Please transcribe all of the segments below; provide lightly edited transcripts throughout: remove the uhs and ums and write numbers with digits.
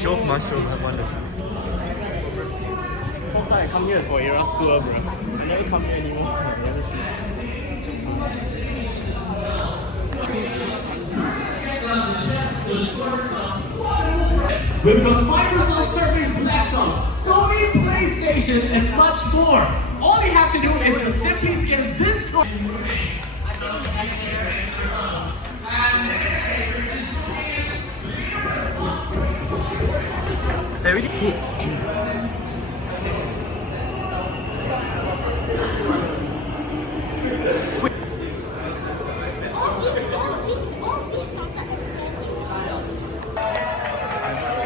Jove Maestro have won the piece. First time I come here is for Eras tour, bro. I never come here anymore. I never see. We've got Microsoft Surface laptop, Sony PlayStation, and much more. All you have to do is to simply scan this code.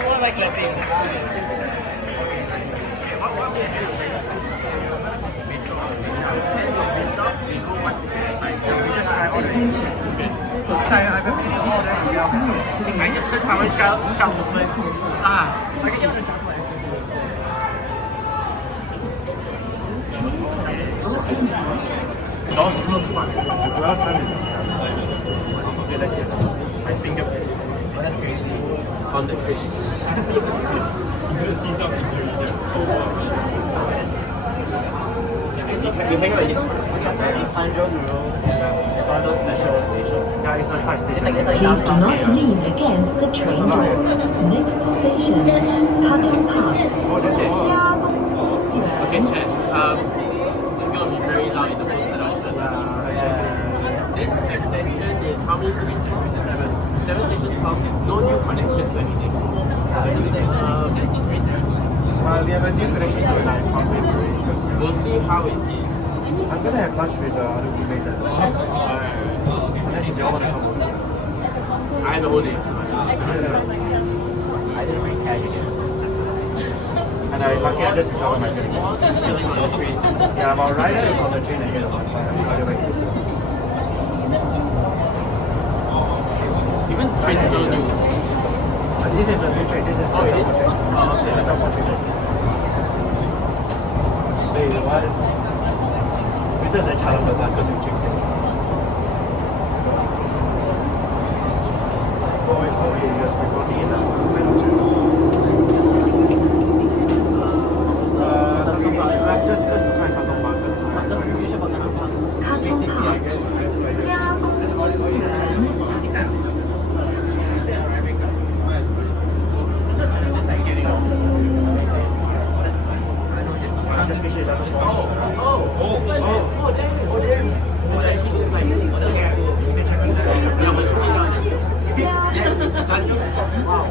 More like clapping. I just heard someone shout the word. I can hear the chocolate. Doors close fast. The dwell time is okay, let's see. My fingerprint. Oh, that's crazy. On the fish. You're gonna see some injuries here. We hang out in this Tanjong Road. It's one of those special stations. Yeah, it's a side station. It's like Please do not lean against the train doors. Next station, Katong Park. Oh, that's it. Okay, chat. It's gonna be very loud in the post announcement. This extension is how many stations? Seven stations. No new connections or anything. We have a new connection to like halfway through. We'll see how it is. I'm gonna have lunch with the other roommates at the unless if you all wanna come over. I have the whole day. I didn't bring cash again. And I lucky I just recovered my drink. Chilling on the train. Yeah, my rider is on the train ahead of us. Even trains still new. This is a new train. This is Oh, it is? This is the top one train. Wait, what? We just a child person because we kicked it. Oh, you just recording it now. This is my Katong Park. Katong Park. Wow.